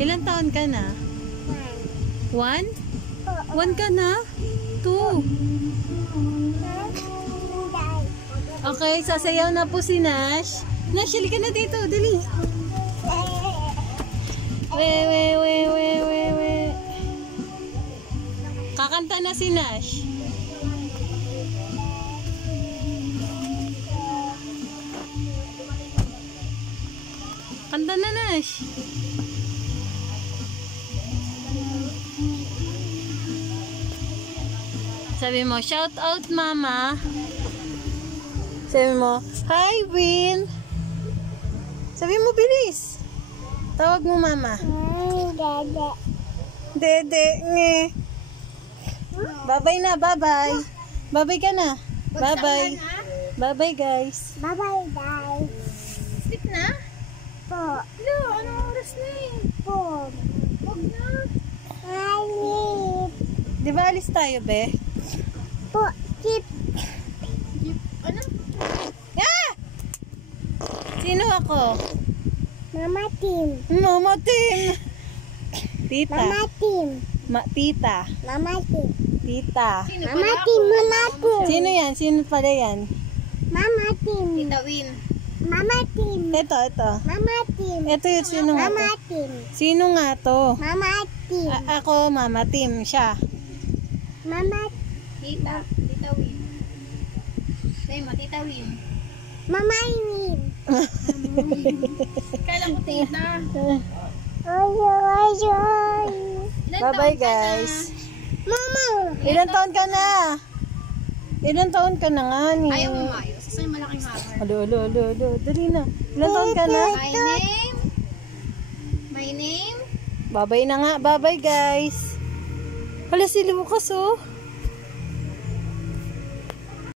Ilan taon ka na? 1? 1 ka na? 2. Okay, sasayaw na po si Nash. Nash, halika na dito. Dali. We. Kakanta na si Nash. Kanta na, Nash. Sabi mo, shout out mama. Sabi mo, hi Win. Sabi mo, bilis. Tawag mo mama. Dede. Nge. Bye-bye na, bye-bye. Bye-bye ka na. Bye-bye. Bye-bye guys. Bye-bye guys. Sleep na? Po. Hello, anong oras na eh? Po. Huwag na. I need. Di ba alis tayo, be? Po. Keep. Ano? Ah! Sino ako? Mama team. Mama Tim. Tita. Mama team. Tita. Mama team. Tita. Mama team. Mama team. Sino yan? Sino pala yan? Mama team. Tita Win. Mama team. Ito. Mama team. Ito yung sino nga Mama to? team. Sino nga to? Mama team. Ako, Mama Tim. Siya. Mama. Tita Win. Say mo, Tita Win. Mama Win. Kala ko tita. Oy. Bye-bye guys. Mama. Ilan taon ka na? Ilan taon ka na nga ni? Ayaw mo mayo. Sasay malaking hammer. Alo. Dali na. Ilan taon ka na? My name? Bye-bye na nga. Bye-bye guys. Hala si Lucas oh.